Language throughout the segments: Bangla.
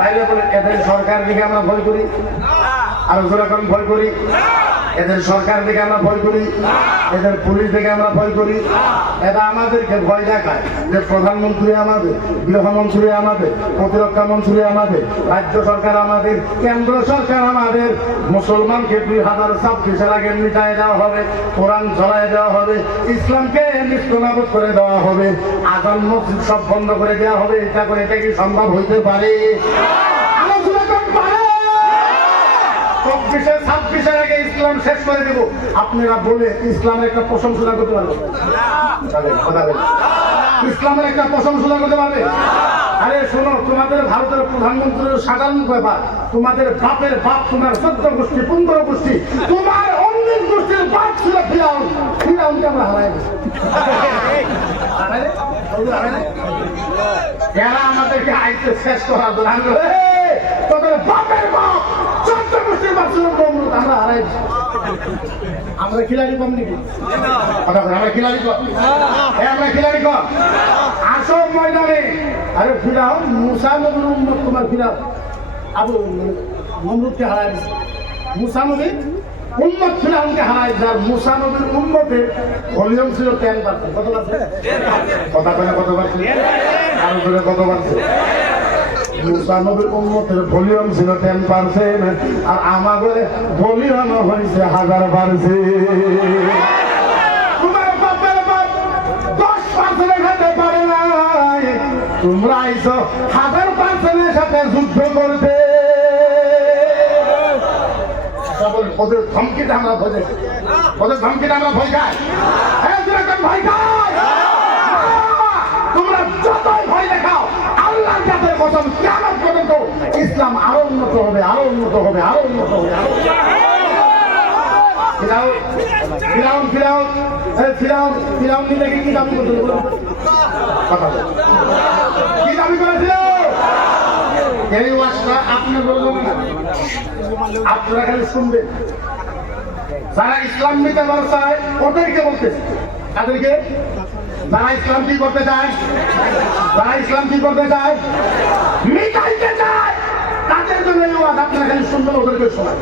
তাইলে বলে এদের সরকার দিকে আমরা ভয় করি, আরো যেরকম ভয় করি, এদের সরকার দিকে আমরা ভয় করি, এদের পুলিশ থেকে আমরা ভয় করি। এরা আমাদেরকে ভয় দেখায় যে প্রধানমন্ত্রী আমাদের, গৃহমন্ত্রী আমাদের, প্রতিরক্ষা মন্ত্রী আমাদের, রাজ্য সরকার আমাদের, কেন্দ্র সরকার আমাদের। মুসলমানকে 2026-এর আগে মিটায় দেওয়া হবে, কোরআন জ্বলায় দেওয়া হবে, ইসলামকে নিষ্প্রনাবদ করে দেওয়া হবে, আজান মসজিদ সব বন্ধ করে দেওয়া হবে। এটা করে এটা কি সম্ভব হইতে পারে? 26-এর আগে ইসলাম শেষ করে দেব আপনারা বলে ইসলামের একটা প্রশংসা করতে পারবেন? ইসলামের একটা প্রশংসা করতে পারবে? আরে শোনো, তোমাদের ভারতের প্রধানমন্ত্রীর সাধারণ ব্যাপার, তোমাদের বাপের বাপ, তোমার 14 গোষ্ঠী 15 গোষ্ঠী, তোমার 19 গোষ্ঠীর বাপ ছিল ফিরাউন। ফিরাউনকে আমরা হারাই দিচ্ছি। এরা আমাদেরকে আইতে শেষ করা দোকান, তোদের বাপের বাপ 14 গোষ্ঠীর বাপ ছিল নমরুদ, আমরা হারাই দিচ্ছি। আমরা খিলাড়ি কম নাকি? আমরা খিলাড়ি কম, আমরা খিলাড়ি কম। আসো ময়দানে। আরে ফিরাউন মুসা নবীর উম্মত, তোমার ফিরাউন আবু নমরুদকে হারাই দিচ্ছে। মুসা নবীর উম্মত ফিরাউনকে হারাই যার মুসা নবীর উম্মতের ভলিউম ছিল 10%। কত পারছে? কথা কয় কত পারছে? আরো জোরে কত পারছে? মুসা নবীর উম্মতের ভলিউম ছিল 10%, আর আমাদের ভলিউম হয়েছে 1000%। তোমার বাপের বাপ 10% খেতে পারে নাই, তোমরা আইছো 1000%-এর সাথে যুদ্ধ করতে। ওদের ধমকিতে আমরা ভয় খাই, ওদের ধমকিতে আমরা ভয় খাই। ভয় খাই, তোমরা যতই ভয় দেখাও, আল্লাহর জাতের কসম, কিয়ামত পর্যন্ত ইসলাম আরো উন্নত হবে, আরো উন্নত হবে, আরো উন্নত হবে। ফিরাউন ফিরাউন ফিরাউন ফিরাউন নিজেকে কি দাবি করছিল? কি দাবি করেছিল? এই ওয়াজটা আপনি বলবেন না, আপনারা খালি শুনবেন। যারা ইসলাম নিতে চায় ওদেরকে বলতেছে। তাদেরকে যারা ইসলাম কি করতে চায়, যারা ইসলাম কি করতে চায়, মিটাইতে চায়, তাদের জন্য এই ওয়াজ আপনারা খালি শুনবেন, ওদেরকে শোনায়।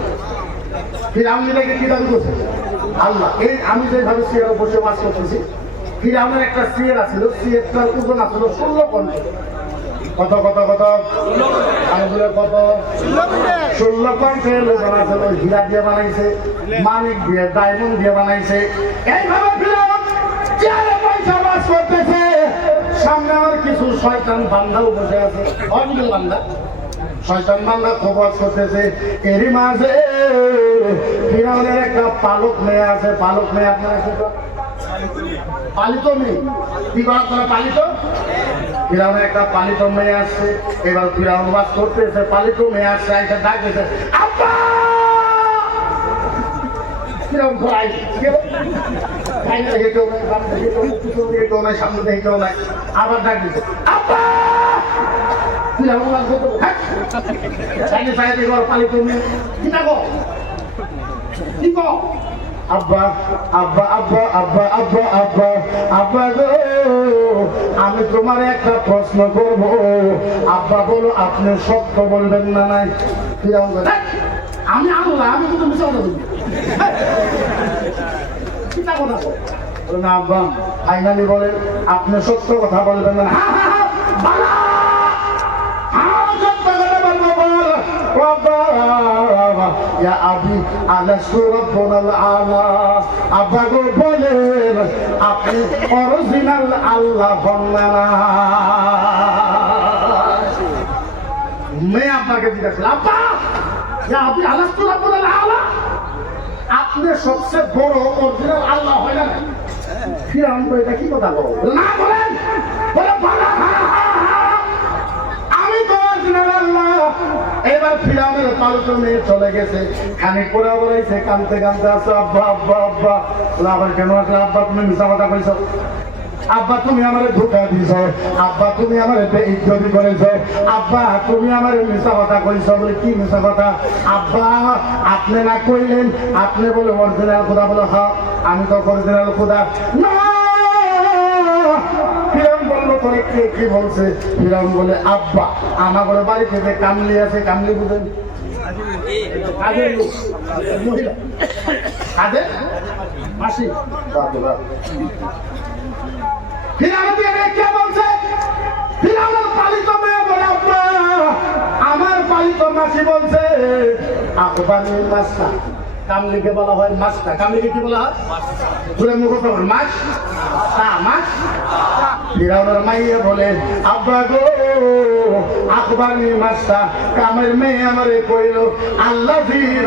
ফিরাউন নিজেকে কি দাবি করছে? আল্লাহ। এই আমি যেভাবে সিয়ারে বসে ওয়াজ করতেছি, ফিরাউনের একটা সিয়ার আছিল, সিয়ারটার ওজন আছিল 16 কণ্ঠ। কত কত কত? কত? 16 কণ্ঠের ওজন আছিল। হীরা দিয়ে বানাইছে, মানিক দিয়ে, ডায়মন্ড দিয়ে বানাইছে। এইভাবে ফিরাউন চেয়ারে পয়সা ওয়াজ করতেছে। সামনে আমার কিছু শয়তান বান্দাও বসে আছে, অবিল বান্দা, শয়তান বান্দা খুব ওয়াজ করতেছে। এরই মাঝে ফিরাউনের একটা পালক মেয়ে আছে। পালক মেয়ে আপনারা কি পালিত মেয়ে? কি করা আপনারা? পালিত। ফিরাউনের একটা পালিত মেয়ে আসছে। এবার ফিরাউন ওয়াজ করতেছে, পালিত মেয়ে আসছে, আইসা ডাকতেছে, আব্বা! ফিরাউন ঘোরাই সামনে দেখে কেউ নাই, আবার ডাক দিচ্ছে, আব্বা! ফিরাউন ওয়াজ করতে পালিত মেয়ে কি ডাকো? কি কো? আব্বা আব্বা আব্বা আব্বা আব্বা আব্বা আব্বা গো, আমি তোমার একটা প্রশ্ন করব, আব্বা বলো আপনি সত্য বলবেন না? নাই। ফিরাউন বলে, আমি আল্লাহ, আমি কিন্তু মিশা কথা বলবো না। আব্বা ফাইনালি বলেন আপনি সত্য কথা বলবেন না? আব্বা গো বলেন আপনি অরিজিনাল আল্লাহ হন না? মেয়ে আপনাকে জিজ্ঞাসা, আব্বা আপনি আল্লাহ, আপনি সবচেয়ে বড় অরিজিনাল আল্লাহ হয় না? ফিরাউন তো এটা কি কথা বলো না? বলেন আমি তো অরিজিনাল আল্লাহ। এবার ফিরাউনের পালিত মেয়ে চলে গেছে, খানিক পরে আবার আইছে, কানতে কানতে আসছে, আব্বা আব্বা আব্বা। আবার কেন আসলে? আব্বা তুমি মিশা কথা কইছো, আব্বা তুমি আমারে ধোঁকা দিছ, আব্বা তুমি আমারে বেইজ্জতি করেছ, আব্বা তুমি আমারে মিশা কথা কইছ। বলে কি মিশা কথা? আব্বা আপনি না কইলেন আপনি বলে অরিজিনাল খোদা? বলে হ্যাঁ আমি তো অরিজিনাল খোদা। না! ফিরাউন বলল তোরে কে কি বলছে? ফিরাউন বলে আব্বা আমার বাড়িতে যে কামলি আছে, কামলি বুঝেন? কাজের লোক, মহিলা, কাজের মাসি। ফিরাউন কে বলছে? ফিরাউনের পালিত মেয়ে বলে আব্বা আমার পালিত মাসি বলছে আকবারের মাস্টার। কামলিকে বলা হয় মাস্টার। কামলিকে কি বলা হয়? ঘুরে মুখ মাস মাস। ফিরাউনের মাইয়া বলে আব্বা গো আকবারের মাস্টার কামের মেয়ে আমারে কইল আল্লাহ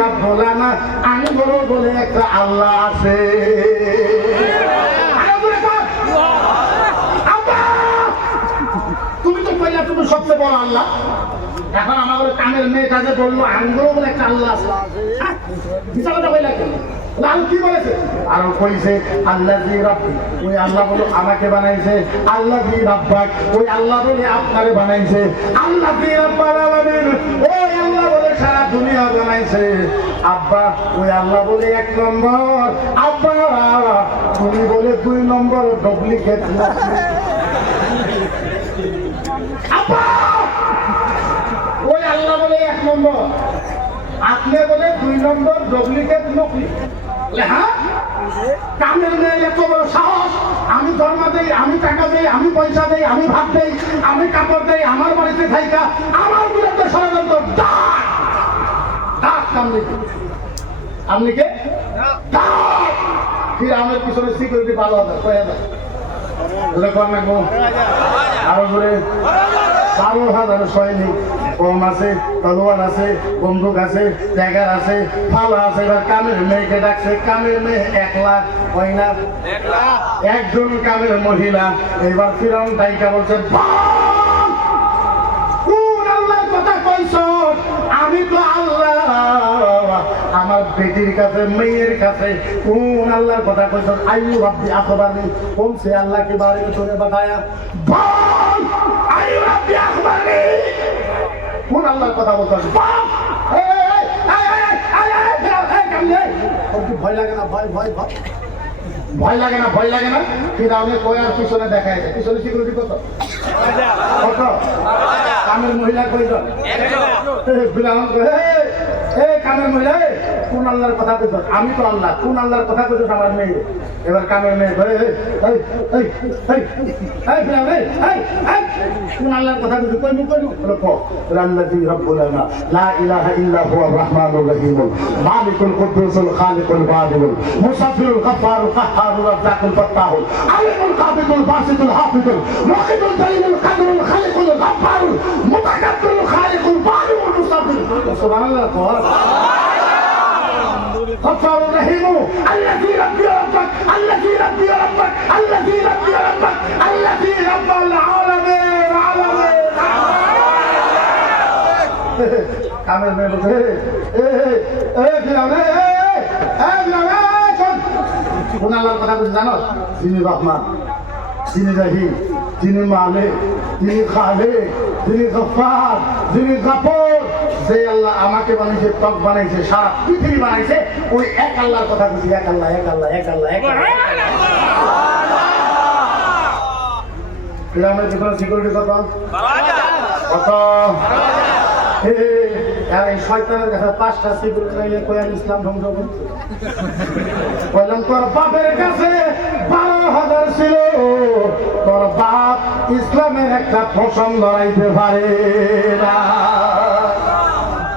রাব্বুল আলামিন আমি বলে একটা আল্লাহ আছে। তুমি তো কইলা তুমি সবচেয়ে বড় আল্লাহ, এখন আমার কামের মেয়েটা যে বললো আঙ্গুলো বলে একটা আল্লাহ আছে, বিচার কথা কইলা কেন? আরো কি বলেছে? আরো কইছে আল্লাহ জি রাব্বি, ওই আল্লাহ বলে আমাকে বানাইছে। আল্লাহ জি রাব্বাক, ওই আল্লাহ বলে আপনারে বানাইছে। আল্লাহ জি রাব্বাল আলামিন, ওই আল্লাহ বলে সারা দুনিয়া বানাইছে। আব্বা ওই আল্লাহ বলে এক নম্বর, আব্বা তুমি বলে 2 নম্বর ডুপ্লিকেট। আব্বা ওই আল্লাহ বলে 1 নম্বর, আপনি বলে 2 নম্বর ডুপ্লিকেট নকলি। হ্যাঁ, কামের মেয়ে এত বড় সাহস! আমি ধর্ম দেই, আমি টাকা দেই, আমি পয়সা দেই, আমি ভাত দেই, আমি কাপড় দেই, আমার বাড়িতে থাইকা আমার বিরুদ্ধে ষড়যন্ত্র। ডাক কামলিকে, আপনিকে ফির আমার পিছনে সিকিউরিটি 12,000 কয়েকবার আরো করে 12,000 সৈনিক, কম আছে, তলোয়ার আছে, বন্দুক আছে, ট্যাগার আছে, ফালা আছে। এবার কামের মেয়েকে ডাকছে। কামের মেয়ে 1 লাখ, হয় না? একজন কামের মহিলা। এবার ফিরাউন ডাইকা বলছে কোন আল্লাহর কথা কইছ? আমি তো আল্লাহ আমার বেটির কাছে মেয়ের কাছে কোন আল্লাহর কথা কইছ? আইয়ু রাব্বি আখবারনি, কোন সে আল্লাহ के बारे में तूने बताया? বল আইয়ু রাব্বি আখবারনি, কোন আল্লাহর কথা বলছ? বল ভয় লাগে না? ভয় ভয় ভয় ভয় লাগে না? ভয় লাগে না? ফিরাউনের কয়ার পিছনে দেখায় যায়। পিছনে সিকিউরিটি কত? কত? কামের মহিলা কয়জন? ফিরাউন কামের মহিলা কোন আল্লাহর কথা কইছ? আমি তো আল্লাহ, কোন আল্লাহর কথা কইছ আমার মেয়ে? এবার কামের মেয়ে কোন আল্লাহর কথা কইছ? কইমু কইমু আল্লাযী রাব্বুল আলামিন লা ইলাহা ইল্লা হুয়ার রাহমানুর রহিম মালিকুল কুদ্দুসুল খালিকুল বাদিলুল মুসাফিরুল গফফারুল কাহ্হারুর রাজ্জাকুল ফাত্তাহুল আলিমুল কাবিদুল বাসিতুল হাফিজুল মুকিদুল জালিলুল কাদিরুল খালিকুল গফফারুল মুতাকাব্বিরুল খালিকুল বারিউল মুসাফির। সুবহানাল্লাহ। غفار رحيم الذي ربي ربك الذي ربي ربك الذي ربي ربك الذي رب العالمين কামের মেয়ে বলছে কোন আল্লাহর কথা বলছে জানো? যিনি রহমান, যিনি রহিম, যিনি মালিক, যিনি খালিক, যিনি গফফার, যিনি গফুর। যে আল্লাহ আমাকে বানাইছে, ত্বক বানাইছে, সারা পৃথিবী বানাইছে, ওই এক আল্লাহর কথা বলছি। এক আল্লাহ, এক আল্লাহ, এক আল্লাহ, এক আল্লাহ। ফিরাউনের পিছনে সিকিউরিটি কত? কত? এই শয়তানের কাছে 5টা সিকিউরিটি নিয়ে কয়ার ইসলাম ধ্বংস করছে। বললাম তোর বাপের কাছে 12,000 ছিল, তোর বাপ ইসলামের একটা ফসল লড়াইতে পারে না।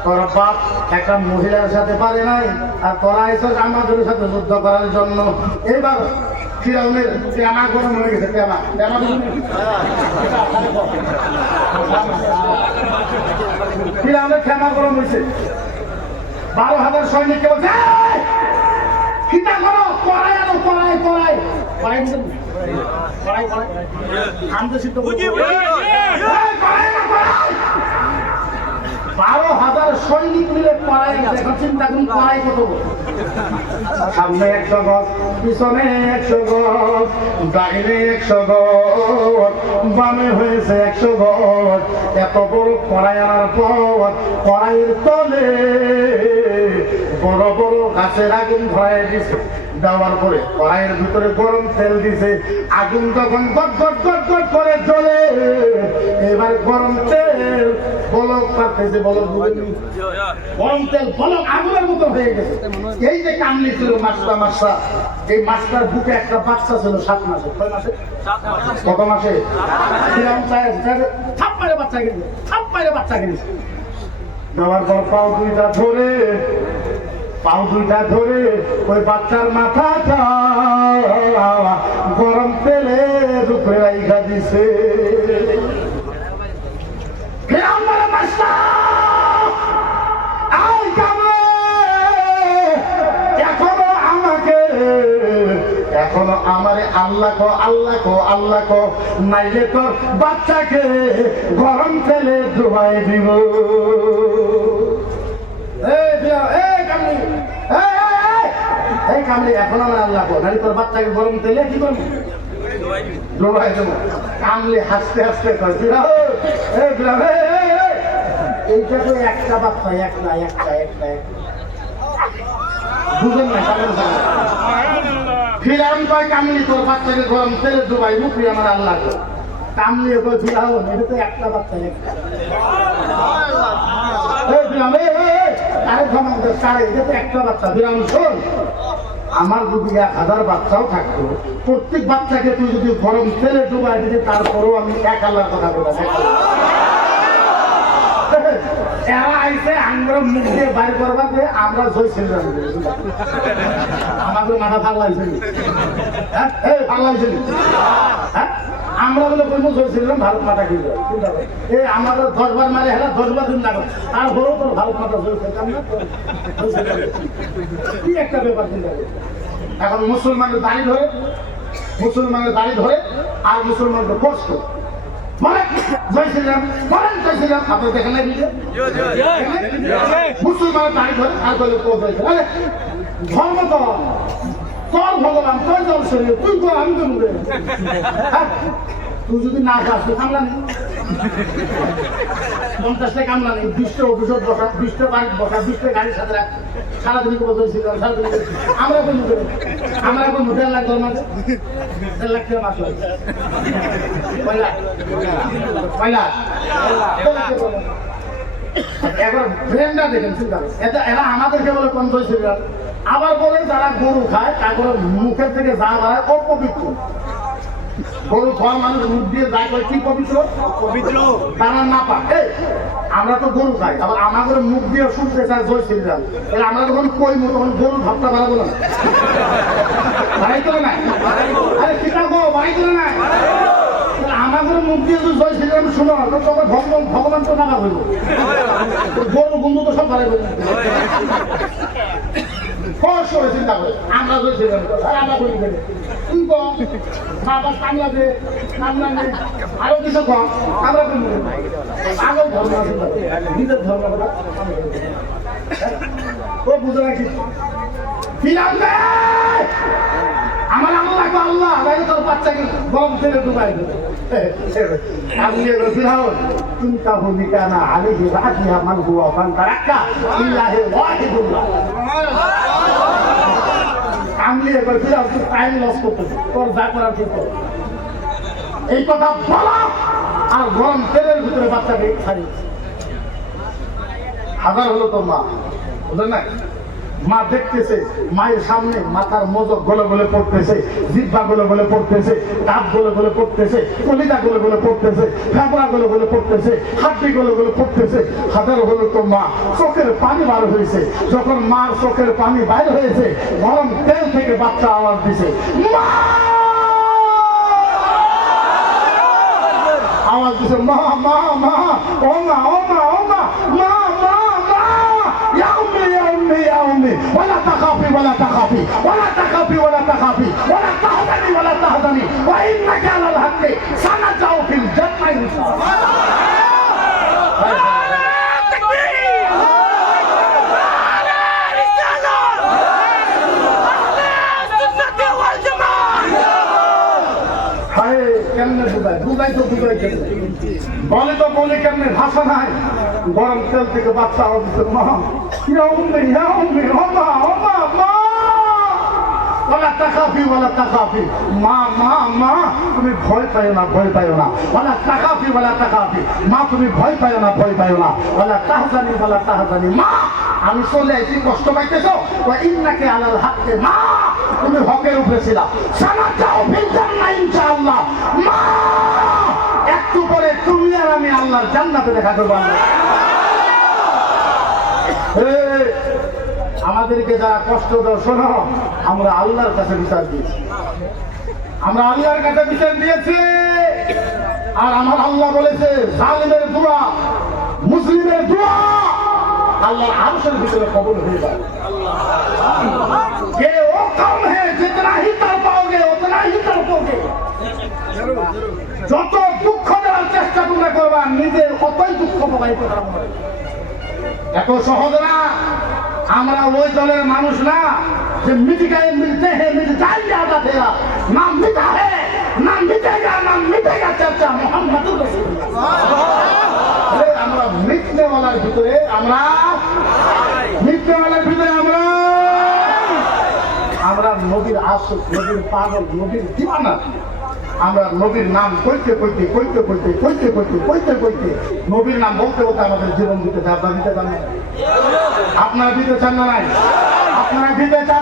তোর বাপ একটা মহিলার সাথে পারে নাই, আর তোরা এসে আমাদের সাথে যুদ্ধ করার জন্য। এবার ফিরাউনের টেমা গরম হয়ে গেছে। টেমা টেমা ফিরাউনের টেমা গরম হয়েছে। 12,000 সৈনিককে বলছে খিতা করো, কড়াই আনো, কড়াই কড়াই কড়াই কড়াই কড়াই আনতে সিদ্ধ 12,000 সৈনিক মিলে কড়াই আছে। এখন চিন্তা করুন কড়াই কত বড়। সামনে 100 গজ, পিছনে 100 গজ, ডাইনে 100 গজ, বামে হয়েছে 100 গজ। এত বড় কড়াই আনার পর কড়াইয়ের তলে বড় বড় গাছের আগুন ধরাই দিছে, দেওয়ার পরে কড়াইয়ের ভিতরে গরম তেল দিছে, আগুন তখন গট গট গট গট করে জ্বলে, এবার গরম তেল বলক পাচ্ছে, বলক গরম তেল বলক আগুনের মতো হয়ে গেছে। এই যে কামলি ছিল মাছটা, এই মাছটার বুকে একটা বাচ্চা ছিল 7 মাসে। কয় মাসে? কত মাসে? থাপ্পাইরে বাচ্চা কিনেছে। দেওয়ার পর পাও দুইটা ধরে ওই বাচ্চার মাথাটা গরম তেলে উপরে রাইখা দিছে। এখনো আমারে আল্লাহ কো নাইলে তোর বাচ্চাকে গরম তেলে ডুবাই দিব। কামলি এখন আমার আল্লাহ কো নাইলে তোর বাচ্চাকে গরম তেলে কি করবো? ডুবাই দেব। কামলি হাসতে হাসতে এইটা তো একটা বাচ্চা, একটা বুঝেন না? ফিরাউন কয় কামলি তোর বাচ্চাকে গরম তেলে ডুবাই মুখি আমার আল্লাহ। কামলি কয় ফিরাউন এটা তো একটা বাচ্চা, একটা বাচ্চা। ফিরাউন শোন, আমার যদি 1000 বাচ্চাও থাকতো, প্রত্যেক বাচ্চাকে তুই যদি গরম তেলে ডুবাই দিতে, তারপরেও আমি এক আল্লাহর কথা বললাম। এরা আইসে আমরা মুখ দিয়ে বাইর করবা যে আমরা জয় ছিলাম, আমাদের মাথা পাল্লাইছে, আমরা বলে কোনো জয় ছিলাম ভারত মাতা কি আমাদের 10 বার মারে হেলা 10 বার দিন লাগবে, আর বড় তোর ভারত মাতা জয় খেতাম না কি একটা ব্যাপার দিন লাগে। এখন মুসলমানের দাড়ি ধরে আর মুসলমানদের কষ্ট আপনার দেখেন না মুসলমান দাঁড়ি ধরে আর বলে ধর্ম তোর ভগবান তোর জল শরীর তুই তো আমি তো মুখে তুই যদি না খাস তুই কামলা নেই 50টা কামলা নেই, 20টা অফিসত বসা, 20টা বাড়িতে বসা, 20টা গাড়ির সাথে রাখ, সারাদিন বসেছিলাম সারাদিন। আমরা কোন মুখে 1.5 লাখ ধর্ম আছে, 1.5 লাখ টাকা মাস হয় পয়লা। একবার ব্রেন্ডা দেখেন চিন্তা, এরা আমাদেরকে বলে পঞ্চাশ সিরিয়াল, আবার বলে যারা গরু খায় তারপরে মুখের থেকে যা বাড়ায় অপবিত্র। গরু খাওয়া মানুষ মুখ দিয়ে যায় করে কি পবিত্র তারা না পায়। আমরা তো গরু খাই, আবার আমাদের মুখ দিয়ে শুনতে চাই জয় শ্রীরাম, তাহলে আমরা যখন কই তখন গরু ভাবটা বাড়াবো না, বাড়াই করে নাই? আরে কিনা গো বাড়াই করে নাই? আমাদের মুখ দিয়ে যদি জয় শ্রীরাম শোনো তখন ভগবান তো নামা হইব, গরু বন্ধু তো সব বাড়াই করবে। চিন্তা করে আমরা জয় শ্রীরাম আমরা করি আরো কিছু কম আমরা আগেও ধর্ম আছে, নিজের ধর্ম ও বুঝে রাখি আমার আল্লাহ তোর বাচ্চাকে গরম তেলে ডুবাই চিন্তা ভূমিকা না আলী রাজিয়া মান হুয়া ফান্তারাক্কা ইল্লাহি ওয়াহিদুল্লাহ। কামলি এবার ফিরাও তুই টাইম লস করতেছিস, তোর যা করার কি কর। এই কথা বলা আর গরম তেলের ভিতরে বাচ্চাকে ছাড়িয়েছে। হাজার হলো তোর মা, বুঝলেন না? মা দেখতেছে মায়ের সামনে মাথার মজক গলে গলে পড়তেছে, জিহ্বা গলে গলে পড়তেছে, দাঁত গলে গলে পড়তেছে, কলিজা গলে গলে পড়তেছে, ফেফড়া গলে গলে পড়তেছে, হাড্ডি গলে গলে পড়তেছে। হাজার হলো তো মা, চোখের পানি বার হয়েছে। যখন মার চোখের পানি বাইর হয়েছে, গরম তেল থেকে বাচ্চা আওয়াজ দিছে, মা আওয়াজ দিছে, মা মা মা ও মা ও মা ও মা মা মা মা ইয়া উম্মি ইয়া উম্মি ইয়া উম্মি ওয়ালা তাখাফি ওয়ালা তাখাফি ওয়ালা তাখাফি ওয়ালা তাখাফি ওয়ালা তাহজানি ওয়ালা তাহজানি ওয়া ইন্নাকা আলাল হাক্কি সানাজাউ ফিল জান্নাহ ইনশাআল্লাহ। বলে তো বলে কেমনে ভাষা নাই, গরম তেল থেকে বাচ্চা মা ইয়া উম্মি ওমা ওমা মা ওয়ালা তাখাফি ওয়ালা তাখাফি মা মা মা তুমি ভয় পাইও না ভয় পাইও না ওয়ালা তাখাফি ওয়ালা তাখাফি মা তুমি ভয় পাইও না ভয় পাইও না ওয়ালা তাহজানি মা আমি চলে আইছি কষ্ট পাইতেছো ওয়া ইন্নাকা আলাল হাক্কি মা তুমি হকের উপরে ছিলা সানা যাও ফিল জান্নাহ ইনশাআল্লাহ মা একটু পরে তুমি আর আমি আল্লাহর জান্নাতে দেখা করব আমাদেরকে যারা কষ্ট দাও শোনো আমরা আল্লাহর কাছে বিচার দিয়েছি আমরা আল্লাহর কাছে বিচার দিয়েছি আর আমার আল্লাহ বলেছে জালিমের দোয়া মুসলিমের দোয়া আল্লাহর আরশের ভিতরে কবুল হয়ে যাবে ये वो काम है जितना ही तड़पाओगे उतना ही तड़पोगे যত দুঃখ দেওয়ার চেষ্টা তোমরা করবা নিজের অতই দুঃখ প্রবাহিত করবে এত সহজ না আমরা ওই দলের মানুষ না যে মিটিকায় মিলতে हैं मिल जाएंगे आधा तेरा नाम मिटा है नाम मिटेगा चर्चा मोहम्मदुर रसूलुल्लाह আমরা মিটনেওয়ালার ভিতরে আমরা আমরা নবীর আশিক নবীর পাগল নবীর দিওয়ানা আমরা নবীর নাম কইতে নবীর নাম বলতে আমাদের জীবন দিতে চান না আপনারা দিতে চান না নাই আপনারা দিতে চান